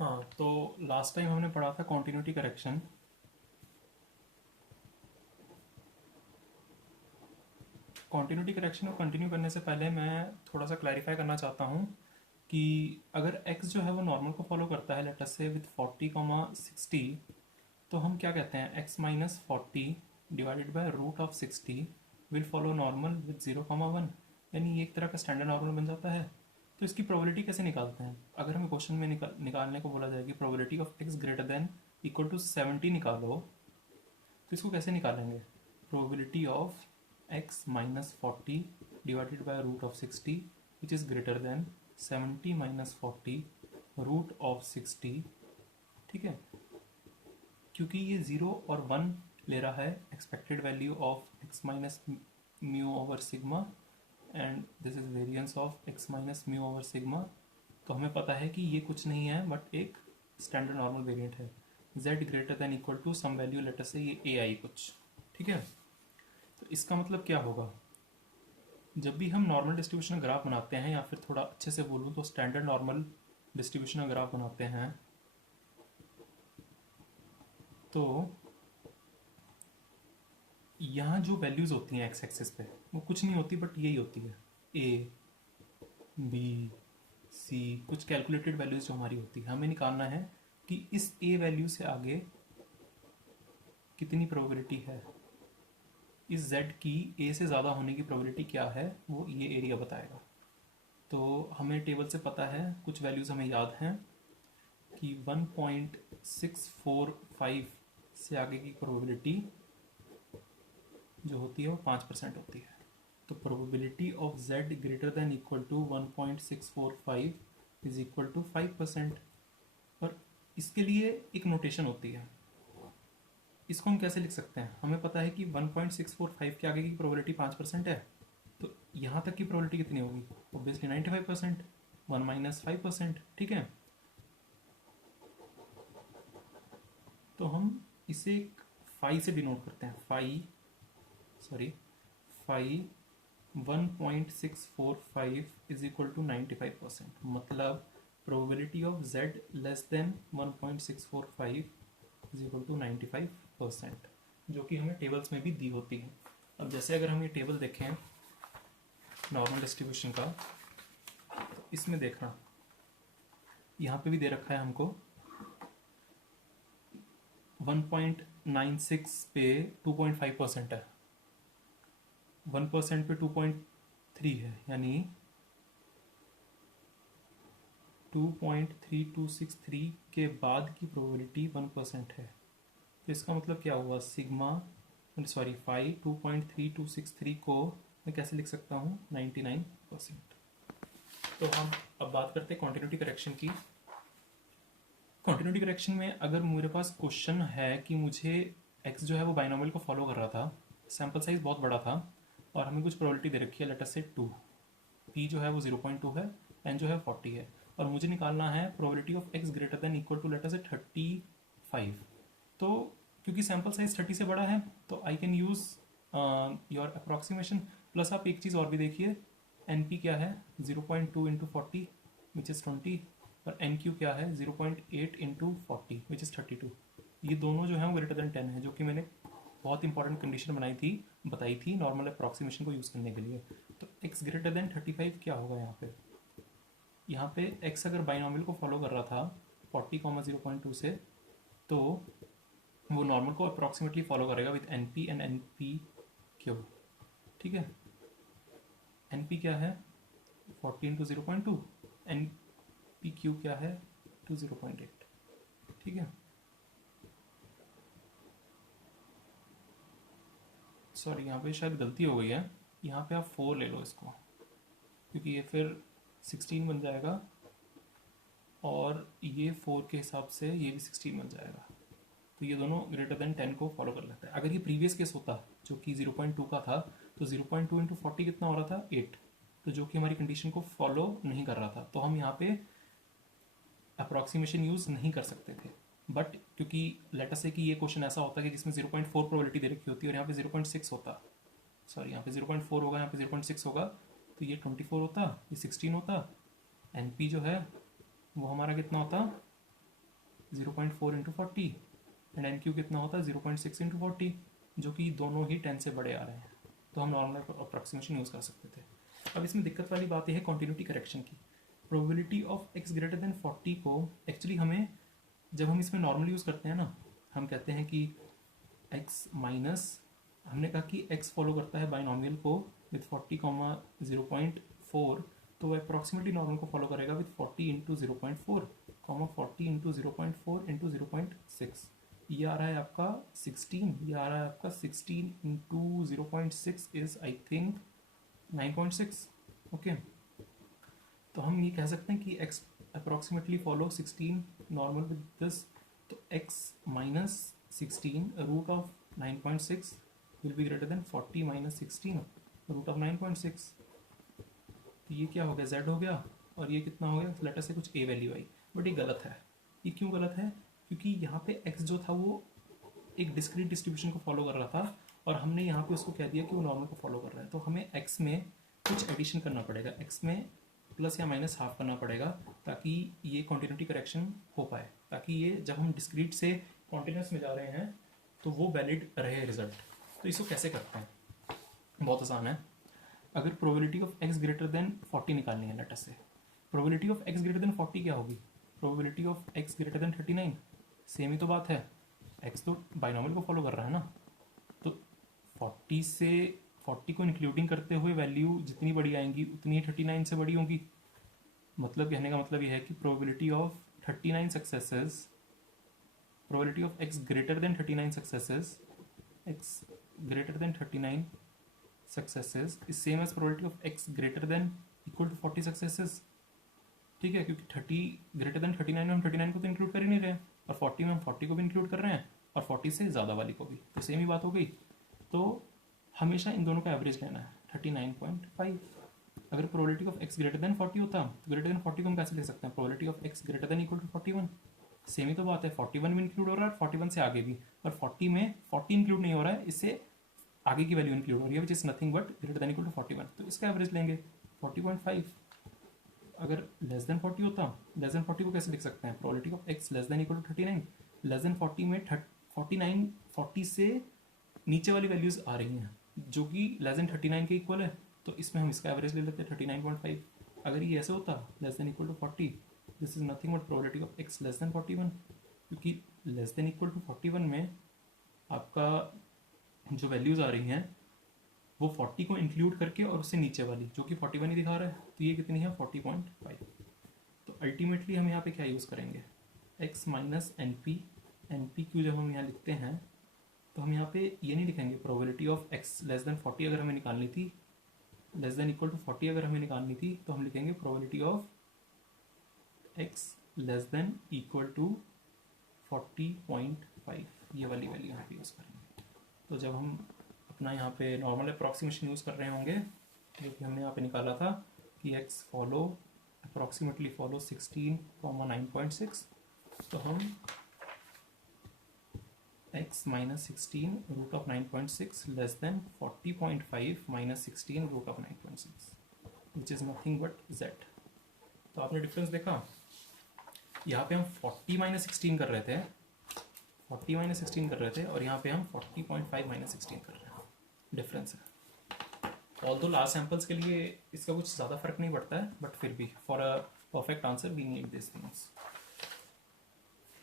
हाँ, तो last time हमने पढ़ा था कॉन्टिन्यूटी करेक्शन। कॉन्टिन्यूटी करेक्शन को कंटिन्यू करने से पहले मैं थोड़ा सा क्लैरिफाई करना चाहता हूँ कि अगर x जो है वो नॉर्मल को फॉलो करता है, लेट अस से विथ 40, 60, तो हम क्या कहते हैं, x minus 40 divided by root of 60 will follow normal with 0, 1, यानी ये एक तरह का स्टैंडर्ड नॉर्मल बन जाता है। तो इसकी प्रोबेबिलिटी कैसे निकालते हैं? अगर हमें क्वेश्चन में निकालने को बोला जाए कि probability of x greater than equal to 70 निकालो, तो इसको कैसे निकालेंगे? Probability of x minus 40 divided by root of 60 which is greater than 70 minus 40 root of 60। ठीक है, क्योंकि ये 0 और 1 ले रहा है expected value of x minus mu over sigma and this is variance of x minus mu over sigma. तो हमें पता है कि ये कुछ नहीं है बट एक स्टैंडर्ड नॉर्मल वेरिएंट है। z greater than equal to some value, let's say ये ए आई कुछ। ठीक है, तो इसका मतलब क्या होगा? जब भी हम नॉर्मल डिस्ट्रीब्यूशन ग्राफ बनाते हैं, या फिर थोड़ा अच्छे से बोलूँ तो स्टैंडर्ड नॉर्मल डिस्ट्रीब्यूशन ग्राफ बनाते हैं, तो यहाँ जो वैल्यूज़ होती हैं एक्स एक्सिस पे वो कुछ नहीं होती बट यही होती है, ए बी सी, कुछ कैलकुलेटेड वैल्यूज़ जो हमारी होती है। हमें निकालना है कि इस ए वैल्यू से आगे कितनी प्रोबेबिलिटी है, इस z की a से ज़्यादा होने की प्रोबेबिलिटी क्या है, वो ये एरिया बताएगा। तो हमें टेबल से पता है, कुछ वैल्यूज़ हमें याद हैं कि 1.645 से आगे की प्रोबेबिलिटी जो होती है वो 5% होती है। तो probability of z greater than equal to 1.645 is equal to 5%। और इसके लिए एक नोटेशन होती है, इसको हम कैसे लिख सकते हैं? हमें पता है कि 1.645 के आगे की प्रोबेबिलिटी 5% है, तो यहाँ तक की प्रोबेबिलिटी कितनी होगी? Obviously 95%, 1 minus 5%। ठीक है, तो हम इसे एक फाई से डिनोट करते हैं, फाई 1.645 इज इक्वल टू 95%। मतलब probability of z less than 1.645 is equal to 95%, जो कि हमें टेबल्स में भी दी होती है। अब जैसे अगर हम ये टेबल देखें नॉर्मल डिस्ट्रीब्यूशन का, तो इसमें देखना यहाँ पे भी दे रखा है हमको 1.96 पे 2.5% है, 1% पे 2.3 है, यानी 2.3263 के बाद की प्रोबेबिलिटी 1% है। तो इसका मतलब क्या हुआ? सिग्मा फाई 2.3263 को मैं कैसे लिख सकता हूँ? 99%। तो हम अब बात करते हैं कॉन्टिन्यूटी करेक्शन की। कॉन्टिन्यूटी करेक्शन में अगर मेरे पास क्वेश्चन है कि मुझे x जो है वो बाइनोमियल को फॉलो कर रहा था, सैम्पल साइज बहुत बड़ा था और हमें कुछ प्रोबेबिलिटी दे रखी है, लेटर से 2, p जो है वो 0.2 है, n जो है 40 है, और मुझे निकालना है probability of x greater than equal to let's say 35। तो क्योंकि सैम्पल साइज 30 से बड़ा है तो I can use your approximation. Plus आप एक चीज़ और भी देखिए, एन पी क्या है? 0.2 इंटू 40 विच इज़ 20, और एन क्यू क्या है? 0.8 इंटू 40 विच इज़ 32। ये दोनों जो है वो ग्रेटर देन 10 है, जो कि मैंने बहुत इंपॉर्टेंट कंडीशन बताई थी नॉर्मल अप्रॉक्सीमेशन को यूज़ करने के लिए। तो x ग्रेटर देन 35 क्या होगा यहाँ पे? यहाँ पे x अगर बाइनोमियल को फॉलो कर रहा था 40, 0.2 से, तो वो नॉर्मल को अप्रॉक्सीमेटली फॉलो करेगा with N P and N P Q. ठीक है, एन पी क्या है? 40 इंटू 0.2, एन पी क्यू क्या है? 0.8। ठीक है, सॉरी यहाँ पे शायद गलती हो गई है, यहाँ पे आप 4 ले लो इसको, क्योंकि ये फिर 16 बन जाएगा और ये 4 के हिसाब से ये भी 16 बन जाएगा। तो ये दोनों ग्रेटर देन 10 को फॉलो कर लेता है। अगर ये प्रीवियस केस होता जो कि 0.2 का था, तो 0.2 इंटू 40 कितना हो रहा था? 8, तो जो कि हमारी कंडीशन को फॉलो नहीं कर रहा था, तो हम यहाँ पे अप्रॉक्सीमेशन यूज़ नहीं कर सकते थे। बट क्योंकि लेटर से कि ये क्वेश्चन ऐसा होता है कि जिसमें 0.4 प्रोबेबिलिटी दे रखी होती है और यहाँ पे 0.6 होता, सॉरी यहाँ पे 0.4 होगा, यहाँ पे 0.6 होगा, तो ये 24 होता, ये 16 होता, एन पी जो है वो हमारा कितना होता? 0.4 इंटू 40 एंड एन क्यू कितना होता है 0.6 इंटू 40, जो कि दोनों ही 10 से बड़े आ रहे हैं, तो हम नॉर्मल अप्रॉक्सीमेशन यूज़ कर सकते थे। अब इसमें दिक्कत वाली बात यह है कॉन्टिन्यूटी करेक्शन की। Probability of x greater than 40 को एक्चुअली हमें, जब हम इसमें नॉर्मल यूज़ करते हैं ना, हम कहते हैं कि x माइनस, हमने कहा कि x फॉलो करता है बाइनॉमियल को विथ 40, 0.4, तो वो अप्रॉक्सीमेटली नॉर्मल को फॉलो करेगा विथ 40 इंटू 0.4, 40 इंटू 0.4 इंटू 0.6, ये आ रहा है आपका 16, ये आ रहा है आपका 16 into 0.6 is I think 9.6। Okay, तो हम ये कह सकते हैं कि x approximately follow 16 normal with this, तो x minus 16 root of 9.6 will be greater than 40 minus 16 root of 9.6। तो ये क्या हो गया, z हो गया, और ये कितना हो गया, लेटर से कुछ a वैल्यू आई, बट ये गलत है। ये क्यों गलत है, क्योंकि यहाँ पे x जो था वो एक डिस्क्रीट डिस्ट्रीब्यूशन को फॉलो कर रहा था, और हमने यहाँ पे उसको कह दिया कि वो नॉर्मल को फॉलो कर रहा है, तो हमें x में कुछ एडिशन करना पड़ेगा, x में प्लस या माइनस हाफ करना पड़ेगा, ताकि ये कॉन्टिन्यूटी करेक्शन हो पाए, ताकि ये जब हम डिस्क्रीट से कॉन्टिन्यूस में जा रहे हैं तो वो वैलिड रहे रिजल्ट। तो इसको कैसे करते हैं, बहुत आसान है। अगर probability of x greater than 40 निकालनी है लेटर से, probability of x greater than 40 क्या होगी, probability of x greater than 39, same ही तो बात है, x तो बाइनॉमियल को फॉलो कर रहा है ना, तो 40 से 40 को इंक्लूडिंग करते हुए वैल्यू जितनी बड़ी आएंगी उतनी ही 39 से बड़ी होगी। मतलब कहने का मतलब यह है कि probability of 39 successes, probability of x greater than 39 successes, x greater than 39 successes is same as probability of x greater than equal to 40 successes. ठीक है, क्योंकि 30 ग्रेटर देन 39 में हम 39 को तो इंक्लूड कर ही नहीं रहे, और 40 में हम 40 को भी इंक्लूड कर रहे हैं, और 40 से ज़्यादा वाली को भी, तो सेम ही बात हो गई। तो हमेशा इन दोनों का एवरेज लेना है 39.5। अगर probability of x greater than 40 होता तो ग्रेटर देन 40 को हम कैसे ले सकते हैं, probability of x greater than equal to 41, same ही तो बात है, 41 में इंक्लूड हो रहा है, 41 से आगे भी, और 40 में 40 इंक्लूड नहीं हो रहा है, इससे आगे की वैल्यू इंक्लूड हो रही है which is nothing but greater than equal to 41, तो इसका एवरेज लेंगे 40.5। अगर लेस देन 40 होता, लेस देन 40 को कैसे लिख सकते हैं, probability of x less than equal to 39, less than 40 में 49 40 से नीचे वाली वैल्यूज आ रही हैं जो कि लेस देन 39 के इक्वल है, तो इसमें हम इसका एवरेज ले लेते हैं 39.5। अगर ये ऐसे होता less than equal to 40, this is nothing but probability of x less than 41, क्योंकि लेस देन इक्वल टू 41 में आपका जो वैल्यूज आ रही हैं वो 40 को इंक्लूड करके और उससे नीचे वाली जो कि 41 ही दिखा रहा है, तो ये कितनी है 40.5। तो अल्टीमेटली हम यहाँ पे क्या यूज़ करेंगे, x minus N P Q जब हम यहाँ लिखते हैं तो हम यहाँ पे ये नहीं लिखेंगे probability of x less than 40 अगर हमें निकालनी थी, लेस देन इक्वल टू 40 अगर हमें निकालनी थी, तो हम लिखेंगे probability of x less than equal to 40.5, ये वाली वैल्यू यहाँ पे यूज़ करेंगे। तो जब हम अपना यहाँ पे नॉर्मल अप्रॉक्सीमेशन यूज़ कर रहे होंगे, जो कि हमने यहाँ पे निकाला था कि x फॉलो अप्रॉक्सीमेटली फॉलो 16,9.6, तो हम x minus 16 root of 9.6 less than 40.5 minus 16 root of 9.6 which is nothing but z। तो आपने डिफरेंस देखा, यहाँ पे हम 40 माइनस 16 कर रहे थे, 40 माइनस 16 कर रहे थे, और यहाँ पे हम 40.5 माइनस 16 कर रहे हैं, डिफरेंस है। ऑल्दो लास्ट सैम्पल्स के लिए इसका कुछ ज़्यादा फर्क नहीं पड़ता है, बट फिर भी for a perfect answer we need this things.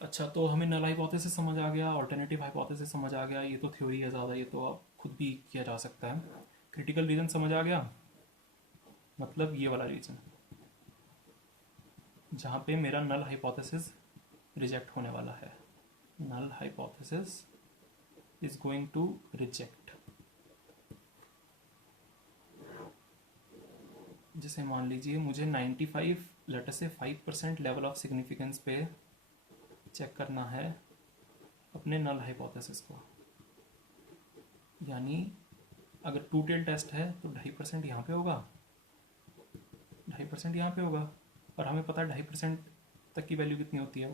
अच्छा, तो हमें नल हाइपोथेसिस समझ आ गया, अल्टरनेटिव हाइपोथेसिस समझ आ गया, ये तो थ्योरी है ज़्यादा, ये तो आप खुद भी किया जा सकता है। क्रिटिकल रीजन समझ आ गया, मतलब ये वाला रीजन जहाँ पे मेरा नल हाइपोथेसिस रिजेक्ट होने वाला है, null hypothesis is going to reject. जैसे मान लीजिए मुझे 95 let's say 5% level of significance पे चेक करना है अपने नल हाइपोथेसिस को, यानी अगर 2 टेल टेस्ट है तो 2.5% यहाँ पे होगा, 2.5% यहाँ पे होगा, और हमें पता है 2.5% तक की वैल्यू कितनी होती है,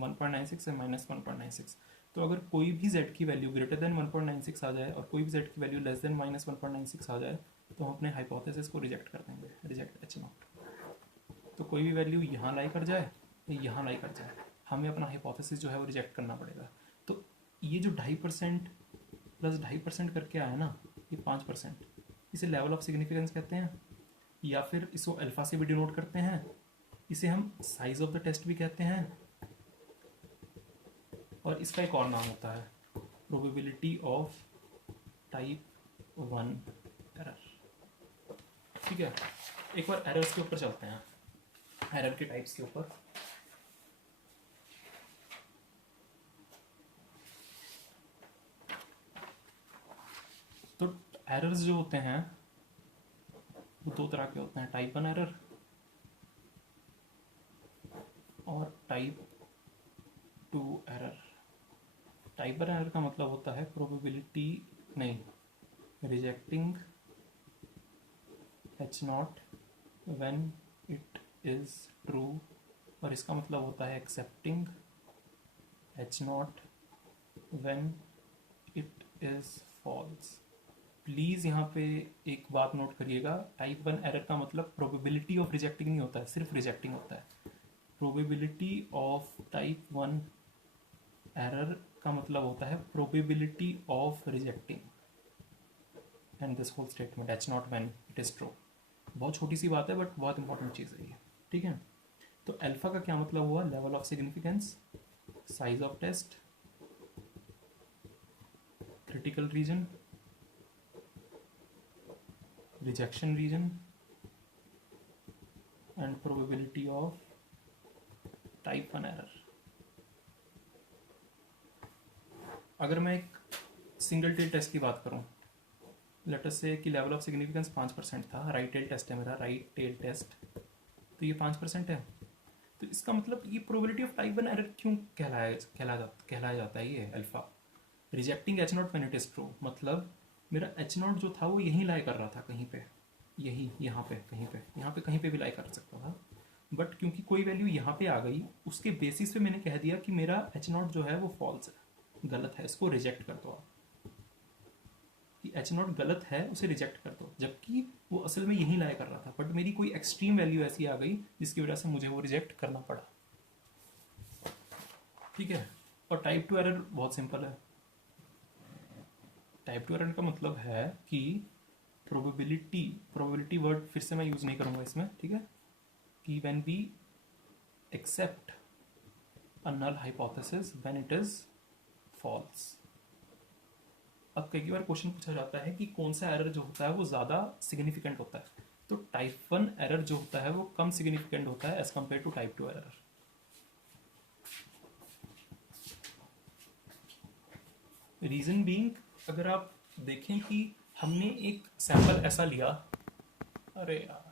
1.96 से माइनस 1.96। तो अगर कोई भी z की वैल्यू ग्रेटर देन 1.96 आ जाए और कोई भी z की वैल्यू लेस देन माइनस 1.96 आ जाए, तो हम अपने हाइपोथेसिस को रिजेक्ट कर देंगे, रिजेक्ट h0। तो कोई भी वैल्यू यहाँ लाई कर जाए या यहाँ लाई कर जाए, हमें अपना हाइपोथेसिस जो है वो रिजेक्ट करना पड़ेगा। तो ये जो 2.5% प्लस 2.5% करके आया ना, ये 5%, इसे लेवल ऑफ सिग्निफिकेंस कहते हैं, या फिर इसको अल्फा से भी डिनोट करते हैं, इसे हम साइज ऑफ द टेस्ट भी कहते हैं, और इसका एक और नाम होता है प्रोबेबिलिटी ऑफ टाइप 1 एरर। ठीक है, एक बार एरर्स के ऊपर चलते हैं, एरर के टाइप्स के ऊपर। तो एरर्स जो होते हैं वो दो तरह के होते हैं, टाइप 1 एरर और टाइप 2 एरर। टाइप 1 एरर का मतलब होता है प्रोबेबिलिटी नहीं, rejecting H0 when it is true, और इसका मतलब होता है accepting H0 when it is false. Please यहाँ पे एक बात नोट करिएगा, टाइप 1 एरर का मतलब प्रोबेबिलिटी ऑफ रिजेक्टिंग नहीं होता है, सिर्फ रिजेक्टिंग होता है। प्रोबेबिलिटी ऑफ टाइप 1 एरर का मतलब होता है probability of rejecting and this whole statement H0 when it is true. बहुत छोटी सी बात है बट बहुत इंपॉर्टेंट चीज़ है ये। ठीक है, तो अल्फा का क्या मतलब हुआ, level of significance, size of test, critical region, rejection region and probability of type 1 error. अगर मैं एक सिंगल टेल टेस्ट की बात करूं, लेट अस से कि लेवल ऑफ सिग्निफिकेंस 5% था, राइट टेल टेस्ट है मेरा, राइट टेल टेस्ट, तो ये 5% है। तो इसका मतलब ये प्रोबेबिलिटी ऑफ टाइप 1 एरर क्यों कहलाया जाता है ये alpha. Rejecting H0 when it is true, मतलब मेरा H0 जो था वो यहीं लाई कर रहा था कहीं पे, यही यहाँ पे कहीं पे भी लाई कर सकता था, बट क्योंकि कोई वैल्यू यहाँ पे आ गई, उसके बेसिस पे मैंने कह दिया कि मेरा H0 जो है वो फॉल्स है, गलत है, इसको रिजेक्ट कर दो आप, कि H0 गलत है उसे रिजेक्ट कर दो, जबकि वो असल में यहीं लाया कर रहा था, बट मेरी कोई एक्सट्रीम वैल्यू ऐसी आ गई जिसकी वजह से मुझे वो रिजेक्ट करना पड़ा। ठीक है, और टाइप 2 एरर बहुत सिंपल है। टाइप 2 एरर का मतलब है कि प्रोबेबिलिटी वर्ड फिर से मैं यूज़ नहीं करूँगा इसमें, ठीक है, कि when we accept a null hypothesis when it is false. अब कई बार क्वेश्चन पूछा जाता है कि कौन सा एरर जो होता है वो ज़्यादा सिग्निफिकेंट होता है, तो टाइप 1 एरर जो होता है वो कम सिग्निफिकेंट होता है as compare to type 2 error. Reason being, अगर आप देखें कि हमने एक सैंपल ऐसा लिया, अरे यार